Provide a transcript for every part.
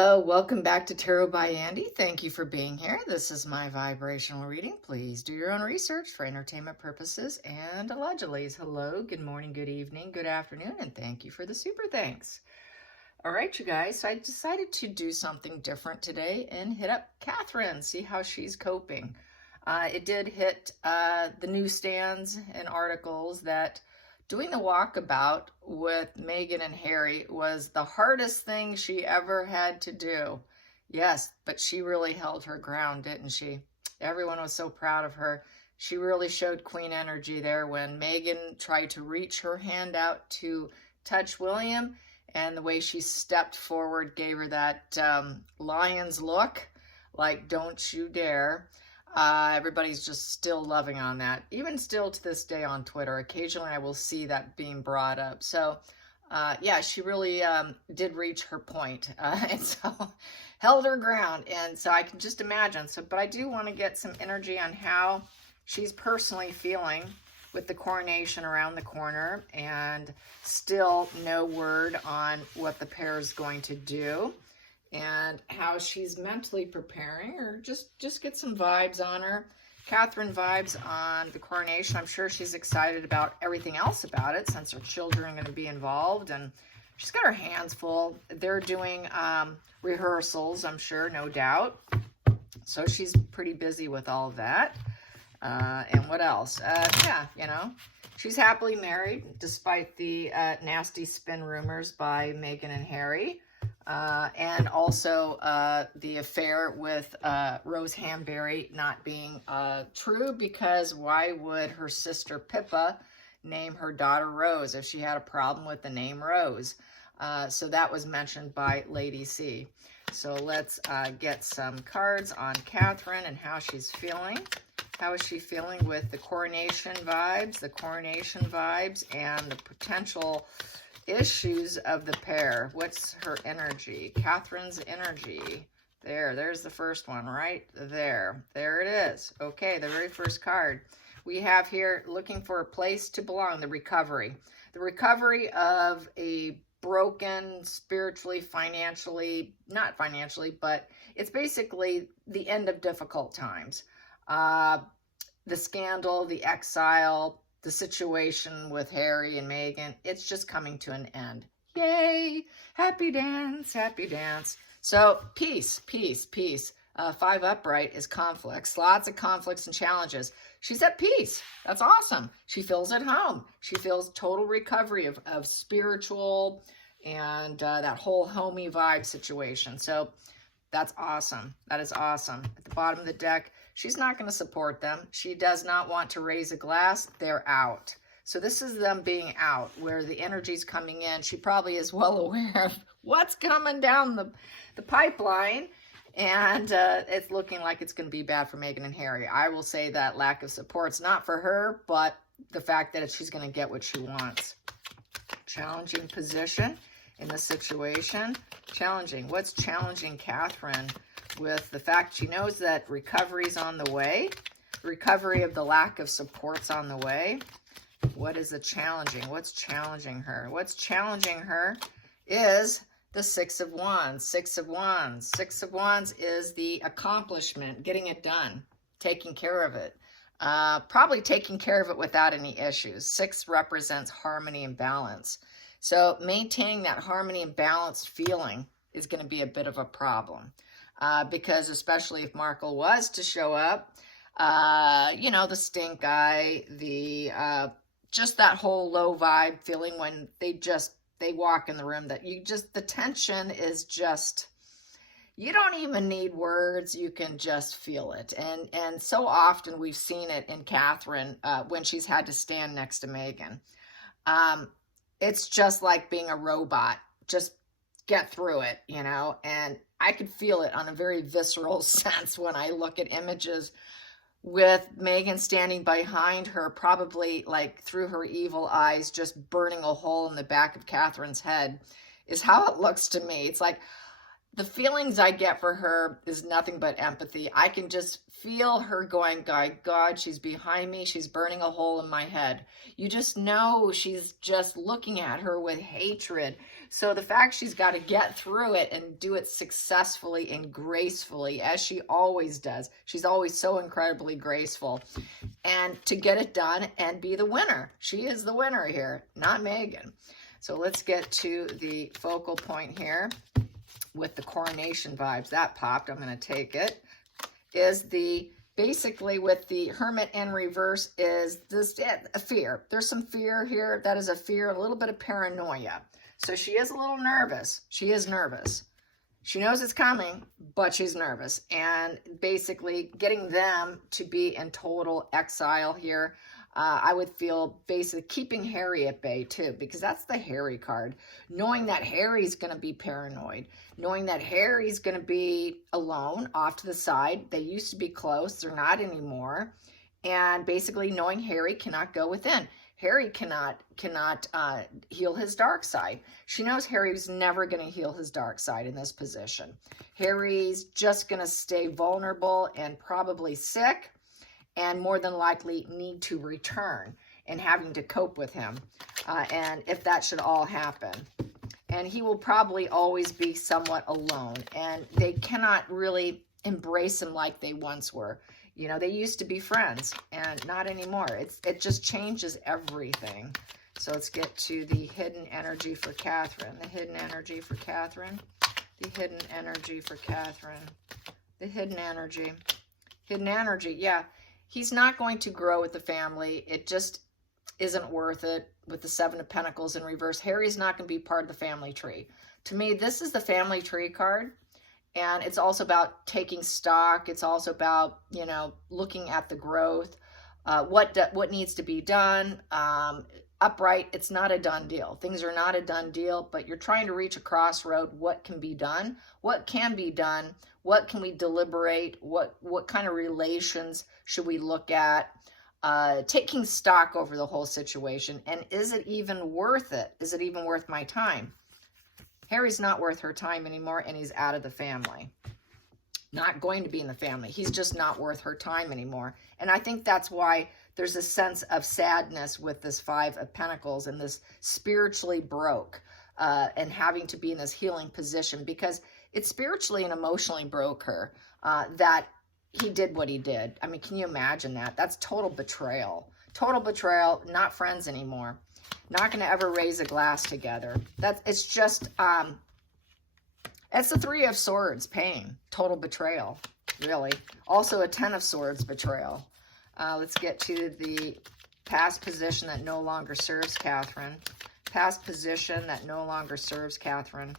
Hello, welcome back to Tarot by Andy. Thank you for being here. This is my vibrational reading. Please do your own research for entertainment purposes and allegedly. Hello, good morning, good evening, good afternoon, and thank you for the super thanks. All right, you guys, so I decided to do something different today and hit up Catherine, see how she's coping. It did hit the newsstands and articles that doing the walkabout with Meghan and Harry was the hardest thing she ever had to do. Yes, but she really held her ground, didn't she? Everyone was so proud of her. She really showed queen energy there when Meghan tried to reach her hand out to touch William, and the way she stepped forward gave her that lion's look, like, don't you dare. Everybody's just still loving on that. Even still to this day on Twitter, occasionally I will see that being brought up. So, yeah, she really did reach her point. And so held her ground. And so I can just imagine. So, but I do want to get some energy on how she's personally feeling with the coronation around the corner, and still no word on what the pair is going to do and how she's mentally preparing, or just get some vibes on her. Catherine vibes on the coronation. I'm sure she's excited about everything else about it since her children are going to be involved, and she's got her hands full. They're doing rehearsals, I'm sure, no doubt. So she's pretty busy with all of that. And what else? Yeah, you know, she's happily married despite the nasty spin rumors by Meghan and Harry. And also the affair with Rose Hamberry not being true, because why would her sister Pippa name her daughter Rose if she had a problem with the name Rose? So that was mentioned by Lady C. So let's get some cards on Catherine and how she's feeling. How is she feeling with the coronation vibes, and the potential issues of the pair? What's her energy? Catherine's energy. There's the first one right there. There it is. Okay, the very first card we have here, looking for a place to belong, the recovery. The recovery of a broken spiritually, financially, not financially, but it's basically the end of difficult times. The scandal, the exile, the situation with Harry and Meghan, it's just coming to an end. Yay! Happy dance, happy dance. So peace, peace, peace. 5 upright is conflicts, lots of conflicts and challenges. She's at peace. That's awesome. She feels at home. She feels total recovery of spiritual and that whole homey vibe situation. So that's awesome. That is awesome. At the bottom of the deck, she's not going to support them. She does not want to raise a glass. They're out. So this is them being out, where the energy's coming in. She probably is well aware of what's coming down the pipeline. And it's looking like it's going to be bad for Meghan and Harry. I will say that lack of support's not for her, but the fact that she's going to get what she wants. Challenging position in the situation. Challenging. What's challenging Catherine with the fact she knows that recovery's on the way? Recovery of the lack of support's on the way. What is the challenging? What's challenging her? What's challenging her is the 6 of Wands. 6 of Wands. 6 of Wands is the accomplishment, getting it done, taking care of it. Probably taking care of it without any issues. 6 represents harmony and balance. So maintaining that harmony and balanced feeling is going to be a bit of a problem. Because especially if Markle was to show up, you know, the stink eye, the just that whole low vibe feeling when they walk in the room, that the tension is just, you don't even need words, you can just feel it. And so often we've seen it in Catherine when she's had to stand next to Meghan. It's just like being a robot. Just get through it, you know. And I could feel it on a very visceral sense when I look at images with Meghan standing behind her, probably like through her evil eyes, just burning a hole in the back of Catherine's head, is how it looks to me. It's like the feelings I get for her is nothing but empathy. I can just feel her going, God, she's behind me. She's burning a hole in my head. You just know she's just looking at her with hatred, So the fact she's got to get through it and do it successfully and gracefully, as she always does. She's always so incredibly graceful. And to get it done and be the winner. She is the winner here, not Megan. So let's get to the focal point here with the coronation vibes. That popped. I'm going to take it. Is the basically with the Hermit in reverse is this a fear. There's some fear here. That is a fear, a little bit of paranoia. So she is a little nervous. She is nervous. She knows it's coming, but she's nervous. And basically getting them to be in total exile here, I would feel basically keeping Harry at bay too, because that's the Harry card. Knowing that Harry's going to be paranoid, knowing that Harry's going to be alone off to the side. They used to be close. They're not anymore. And basically knowing Harry cannot go within. Harry cannot heal his dark side. She knows Harry's never going to heal his dark side in this position. Harry's just going to stay vulnerable and probably sick, and more than likely need to return and having to cope with him. And if that should all happen. And he will probably always be somewhat alone. And they cannot really embrace him like they once were. You know, they used to be friends and not anymore. It just changes everything. So let's get to the hidden energy for Catherine. The hidden energy for Catherine. The hidden energy for Catherine. The hidden energy. Hidden energy, yeah. He's not going to grow with the family. It just isn't worth it with the Seven of Pentacles in reverse. Harry's not going to be part of the family tree. To me, this is the family tree card. And it's also about taking stock. It's also about, you know, looking at the growth, what needs to be done. Upright, it's not a done deal. Things are not a done deal, but you're trying to reach a crossroad. What can be done? What can be done? What can we deliberate? What kind of relations should we look at? Taking stock over the whole situation. And is it even worth it? Is it even worth my time? Harry's not worth her time anymore, and he's out of the family. Not going to be in the family. He's just not worth her time anymore. And I think that's why there's a sense of sadness with this Five of Pentacles and this spiritually broke and having to be in this healing position, because it spiritually and emotionally broke her that he did what he did. I mean, can you imagine that? That's total betrayal. Total betrayal, not friends anymore. Not going to ever raise a glass together. It's just, it's the Three of Swords, pain, total betrayal, really. Also a Ten of Swords betrayal. Let's get to the past position that no longer serves Catherine. Past position that no longer serves Catherine.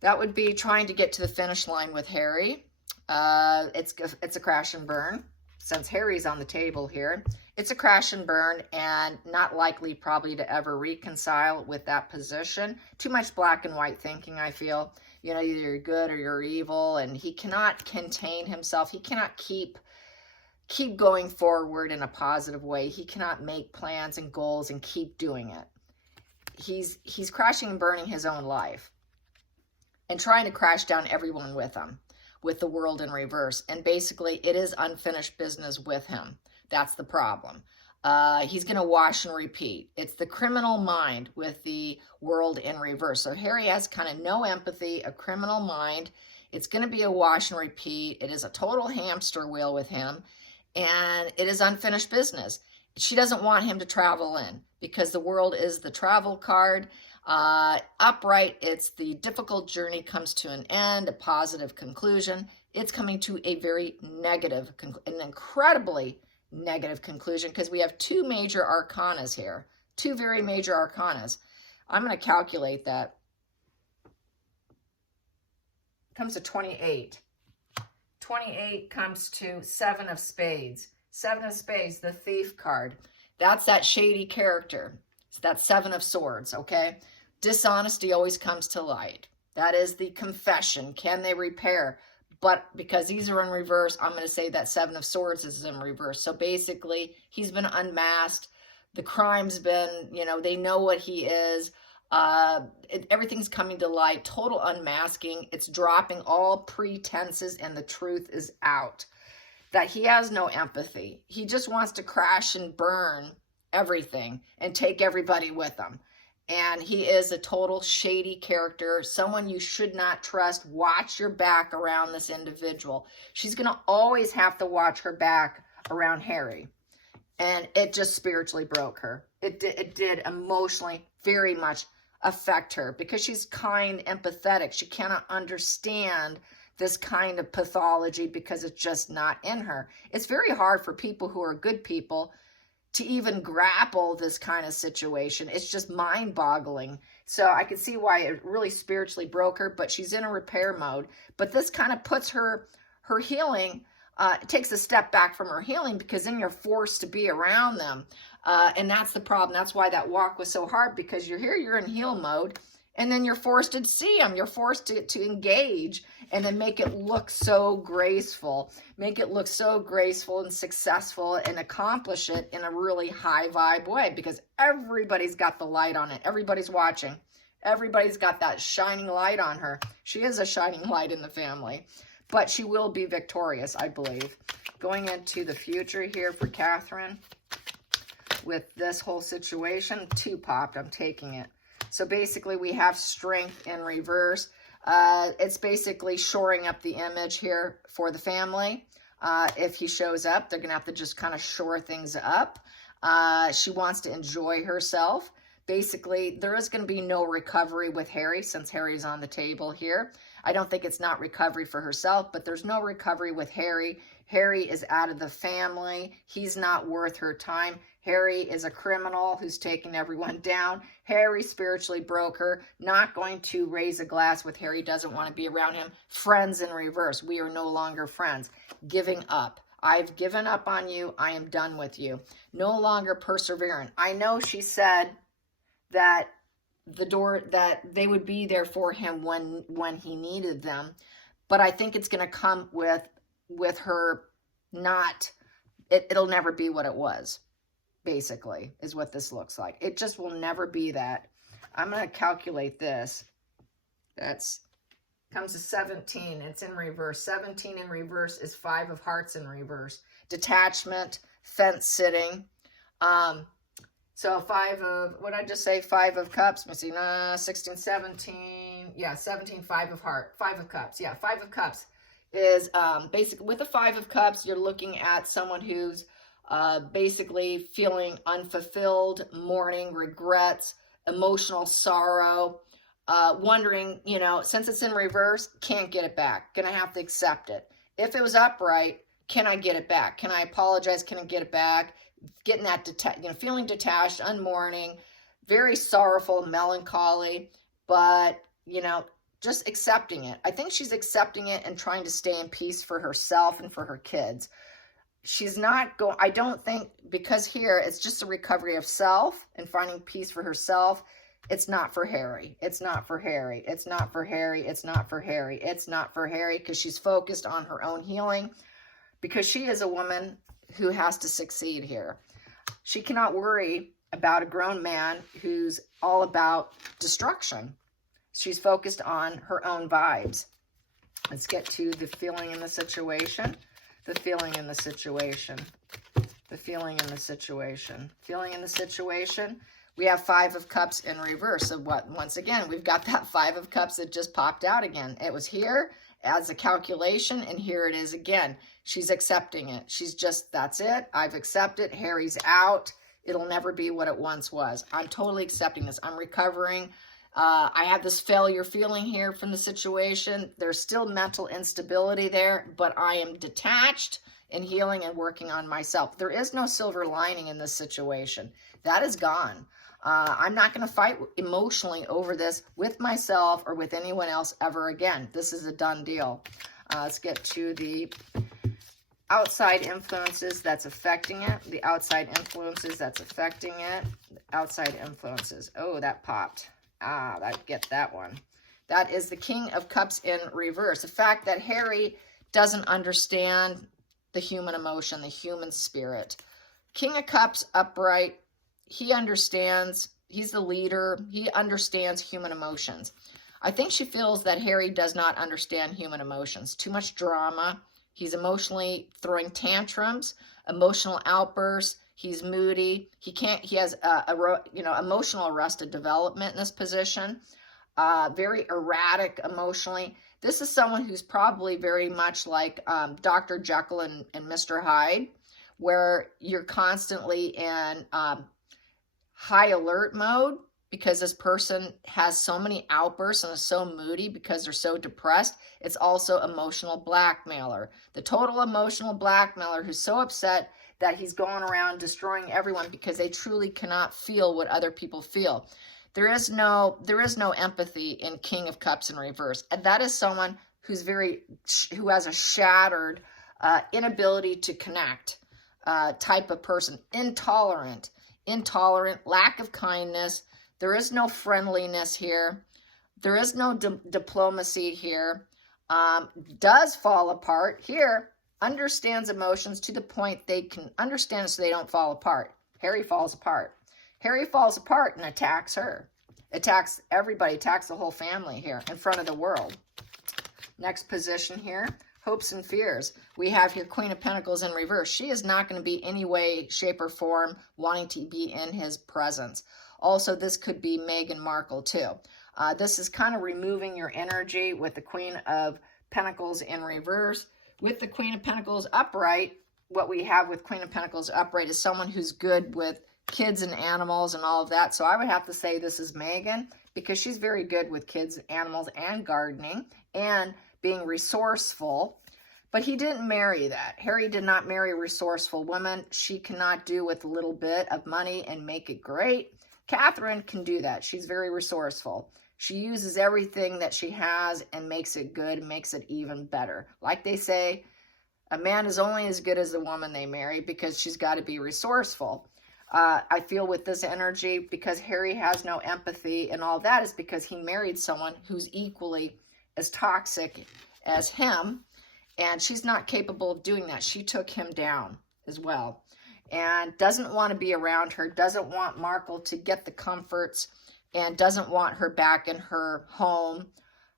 That would be trying to get to the finish line with Harry. It's a crash and burn. Since Harry's on the table here, it's a crash and burn, and not likely probably to ever reconcile with that position. Too much black and white thinking, I feel. You know, either you're good or you're evil, and he cannot contain himself. He cannot keep going forward in a positive way. He cannot make plans and goals and keep doing it. He's crashing and burning his own life and trying to crash down everyone with him, with the world in reverse. And basically, it is unfinished business with him. That's the problem. He's going to wash and repeat. It's the criminal mind with the world in reverse. So Harry has kind of no empathy, a criminal mind. It's going to be a wash and repeat. It is a total hamster wheel with him. And it is unfinished business. She doesn't want him to travel in because the world is the travel card. Upright, it's the difficult journey comes to an end, a positive conclusion. It's coming to a very negative, an incredibly negative conclusion, because we have two major arcanas here. Two very major arcanas. I'm going to calculate that. It comes to 28. 28 comes to Seven of Spades. Seven of Spades, the thief card. That's that shady character. It's that Seven of Swords, okay? Dishonesty always comes to light. That is the confession. Can they repair? But because these are in reverse, I'm going to say that Seven of Swords is in reverse. So basically, he's been unmasked. The crime's been, you know, they know what he is. Everything's coming to light. Total unmasking. It's dropping all pretenses and the truth is out. That he has no empathy. He just wants to crash and burn everything and take everybody with him. And he is a total shady character, someone you should not trust. Watch your back around this individual. She's going to always have to watch her back around Harry. And it just spiritually broke her. It did emotionally very much affect her because she's kind, empathetic. She cannot understand this kind of pathology because it's just not in her. It's very hard for people who are good people to even grapple this kind of situation. It's just mind-boggling. So I can see why it really spiritually broke her, but she's in a repair mode. But this kind of puts her healing, takes a step back from her healing, because then you're forced to be around them. And that's the problem. That's why that walk was so hard, because you're here, you're in heal mode, and then you're forced to see them. You're forced to engage and then make it look so graceful. Make it look so graceful and successful and accomplish it in a really high vibe way, because everybody's got the light on it. Everybody's watching. Everybody's got that shining light on her. She is a shining light in the family, but she will be victorious, I believe. Going into the future here for Catherine with this whole situation, 2 popped. I'm taking it. So basically we have strength in reverse. It's basically shoring up the image here for the family. If he shows up, they're going to have to just kind of shore things up. She wants to enjoy herself. Basically, there is going to be no recovery with Harry, since Harry's on the table here. I don't think it's not recovery for herself, but there's no recovery with Harry. Harry is out of the family. He's not worth her time. Harry is a criminal who's taking everyone down. Harry spiritually broke her. Not going to raise a glass with Harry. Doesn't want to be around him. Friends in reverse. We are no longer friends. Giving up. I've given up on you. I am done with you. No longer persevering. I know she said that that they would be there for him when he needed them, but I think it's going to come with her not, it'll never be what it was, basically, is what this looks like. It just will never be that. I'm going to calculate this. That's comes to 17. It's in reverse. 17 in reverse is 5 of hearts in reverse. Detachment, fence sitting. So 5 of, what did I just say? 5 of cups. Let me see. 16, 17. Yeah, 17, 5 of heart. 5 of cups. Yeah, 5 of cups is basically, with the 5 of cups, you're looking at someone who's basically feeling unfulfilled, mourning, regrets, emotional sorrow, wondering, you know, since it's in reverse, can't get it back. Gonna have to accept it. If it was upright, can I get it back? Can I apologize? Can I get it back? Getting that, feeling detached, unmourning, very sorrowful, melancholy, but, just accepting it. I think she's accepting it and trying to stay in peace for herself and for her kids. She's not going, I don't think, because here it's just a recovery of self and finding peace for herself. It's not for Harry. It's not for Harry. It's not for Harry. It's not for Harry. It's not for Harry, because she's focused on her own healing, because she is a woman who has to succeed here. She cannot worry about a grown man who's all about destruction. She's focused on her own vibes. Let's get to the feeling in the situation. The feeling in the situation. The feeling in the situation. Feeling in the situation. We have 5 of cups in reverse. So once again, we've got that 5 of cups that just popped out again. It was here as a calculation, and here it is again. She's accepting it. She's just, that's it. I've accepted. Harry's out. It'll never be what it once was. I'm totally accepting this. I'm recovering. I have this failure feeling here from the situation. There's still mental instability there, but I am detached and healing and working on myself. There is no silver lining in this situation. That is gone. I'm not going to fight emotionally over this with myself or with anyone else ever again. This is a done deal. Let's get to the outside influences that's affecting it. The outside influences that's affecting it. Outside influences. Oh, that popped. Get that one. That is the King of Cups in reverse. The fact that Harry doesn't understand the human emotion, the human spirit. King of Cups upright. He understands, he's the leader, he understands human emotions. I think she feels that Harry does not understand human emotions. Too much drama. He's emotionally throwing tantrums, emotional outbursts. He's moody. He has emotional arrested development in this position. Very erratic emotionally. This is someone who's probably very much like Dr. Jekyll and Mr. Hyde, where you're constantly in high alert mode because this person has so many outbursts and is so moody because they're so depressed. It's also emotional blackmailer. The total emotional blackmailer who's so upset that he's going around destroying everyone because they truly cannot feel what other people feel. There is no empathy in King of Cups in reverse. And that is someone who has a shattered inability to connect type of person. Intolerant, lack of kindness. There is no friendliness here. There is no diplomacy here. Does fall apart here. Understands emotions to the point they can understand so they don't fall apart. Harry falls apart. Harry falls apart and attacks her. Attacks everybody, attacks the whole family here in front of the world. Next position here, hopes and fears. We have here Queen of Pentacles in reverse. She is not going to be any way, shape, or form wanting to be in his presence. Also, this could be Meghan Markle too. This is kind of removing your energy with the Queen of Pentacles in reverse. With the Queen of Pentacles upright, what we have with Queen of Pentacles upright is someone who's good with kids and animals and all of that. So I would have to say this is Meghan because she's very good with kids, animals, and gardening and being resourceful. But he didn't marry that. Harry did not marry a resourceful woman. She cannot do with a little bit of money and make it great. Catherine can do that. She's very resourceful. She uses everything that she has and makes it good, makes it even better. Like they say, a man is only as good as the woman they marry because she's got to be resourceful. I feel with this energy, because Harry has no empathy and all that, is because he married someone who's equally as toxic as him, and she's not capable of doing that. She took him down as well and doesn't want to be around her, doesn't want Markle to get the comforts, and doesn't want her back in her home,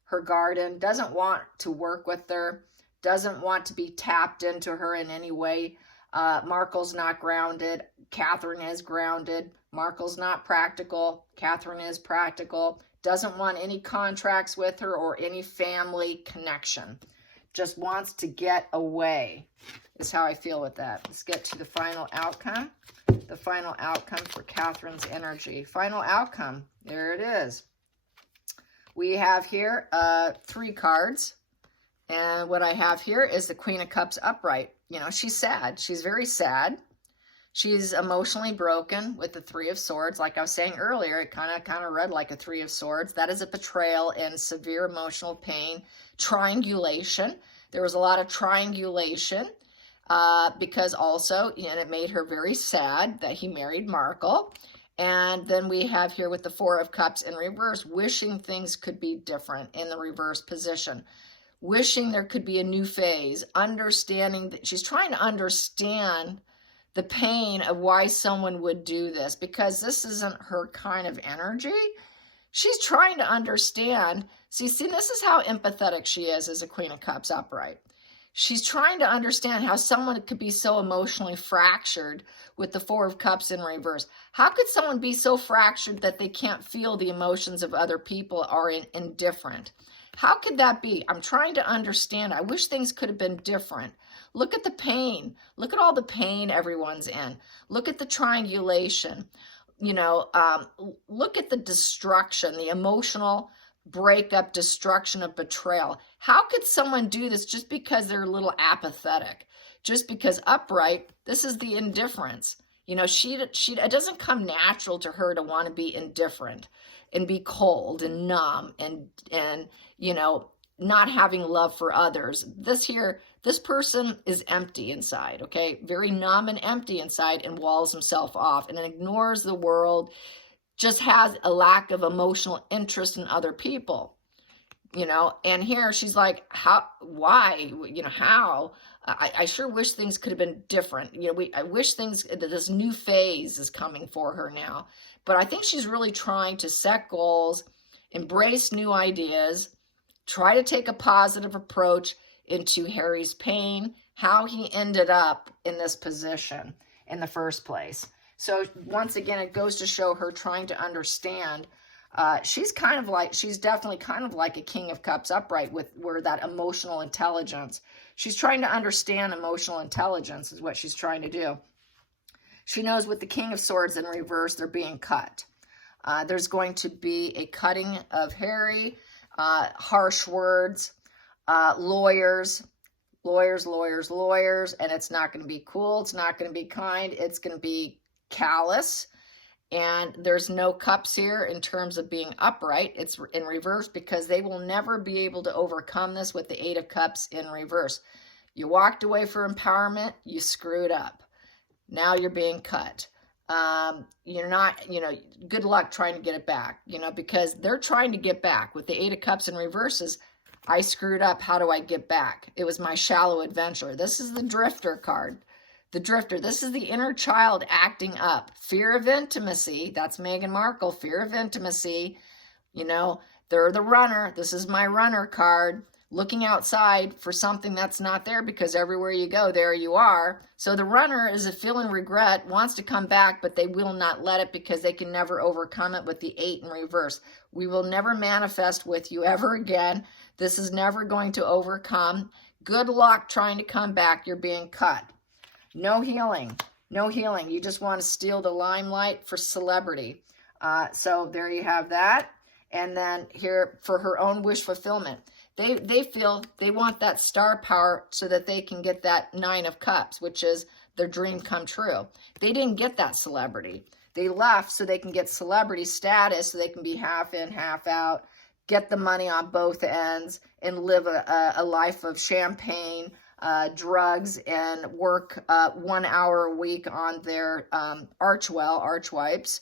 her garden, doesn't want to work with her, doesn't want to be tapped into her in any way. Markle's not grounded. Catherine is grounded. Markle's not practical. Catherine is practical. Doesn't want any contracts with her or any family connection. Just wants to get away is how I feel with that. Let's get to the final outcome. The final outcome for Catherine's energy. Final outcome. There it is. We have here 3 cards. And what I have here is the Queen of Cups upright. You know, she's sad. She's very sad. She's emotionally broken with the 3 of Swords. Like I was saying earlier, it kind of read like a 3 of Swords. That is a betrayal and severe emotional pain. Triangulation. There was a lot of triangulation because also, you know, it made her very sad that he married Markle. And then we have here with the 4 of Cups in reverse, wishing things could be different in the reverse position. Wishing there could be a new phase, understanding that she's trying to understand the pain of why someone would do this, because this isn't her kind of energy. She's trying to understand. See, this is how empathetic she is as a Queen of Cups upright. She's trying to understand how someone could be so emotionally fractured with the 4 of Cups in reverse. How could someone be so fractured that they can't feel the emotions of other people or indifferent? How could that be? I'm trying to understand. I wish things could have been different. Look at the pain. Look at all the pain everyone's in. Look at the triangulation. You know, look at the destruction, the emotional breakup, destruction of betrayal. How could someone do this just because they're a little apathetic? Just because upright, this is the indifference. You know, it doesn't come natural to her to want to be indifferent and be cold and numb and you know, not having love for others. This person is empty inside, okay? Very numb and empty inside, and walls himself off and ignores the world, just has a lack of emotional interest in other people, you know? And here she's like, why, you know, how? I sure wish things could have been different. You know, I wish that this new phase is coming for her now. But I think she's really trying to set goals, embrace new ideas, try to take a positive approach into Harry's pain, how he ended up in this position. in the first place. So once again, it goes to show her trying to understand. She's definitely kind of like a King of Cups upright with where that emotional intelligence. She's trying to understand emotional intelligence is what she's trying to do. She knows with the King of Swords in reverse, they're being cut. There's going to be a cutting of Harry, harsh words, lawyers, and it's not going to be cool. It's not going to be kind. It's going to be callous. And there's no cups here in terms of being upright. It's in reverse because they will never be able to overcome this with the 8 of Cups in reverse. You walked away for empowerment. You screwed up. Now you're being cut. You're not, good luck trying to get it back, because they're trying to get back. With the 8 of Cups in reverses, I screwed up. How do I get back? It was my shallow adventure. This is the Drifter card. The Drifter, this is the inner child acting up. Fear of intimacy, that's Meghan Markle, fear of intimacy. They're the runner. This is my runner card. Looking outside for something that's not there because everywhere you go, there you are. So the runner is feeling regret, wants to come back, but they will not let it because they can never overcome it with the 8 in reverse. We will never manifest with you ever again. This is never going to overcome. Good luck trying to come back. You're being cut. No healing. No healing. You just want to steal the limelight for celebrity. So there you have that. And then here for her own wish fulfillment. They feel they want that star power so that they can get that 9 of Cups, which is their dream come true. They didn't get that celebrity. They left so they can get celebrity status, so they can be half in, half out, get the money on both ends, and live a life of champagne, drugs, and work 1 hour a week on their arch wipes,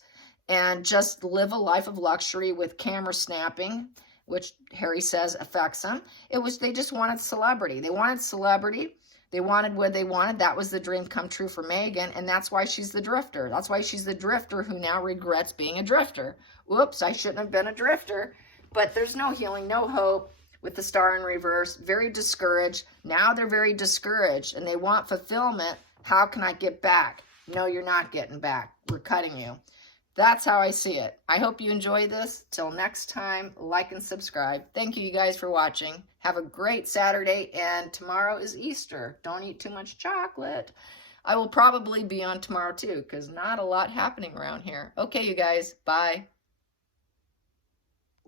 and just live a life of luxury with camera snapping, which Harry says affects them. They just wanted celebrity. They wanted celebrity. They wanted what they wanted. That was the dream come true for Meghan, and that's why she's the Drifter. That's why she's the Drifter who now regrets being a Drifter. Whoops, I shouldn't have been a Drifter. But there's no healing, no hope with the star in reverse. Very discouraged. Now they're very discouraged, and they want fulfillment. How can I get back? No, you're not getting back. We're cutting you. That's how I see it. I hope you enjoy this. Till next time, like and subscribe. Thank you guys for watching. Have a great Saturday, and tomorrow is Easter. Don't eat too much chocolate. I will probably be on tomorrow too, because not a lot happening around here. Okay, you guys. Bye.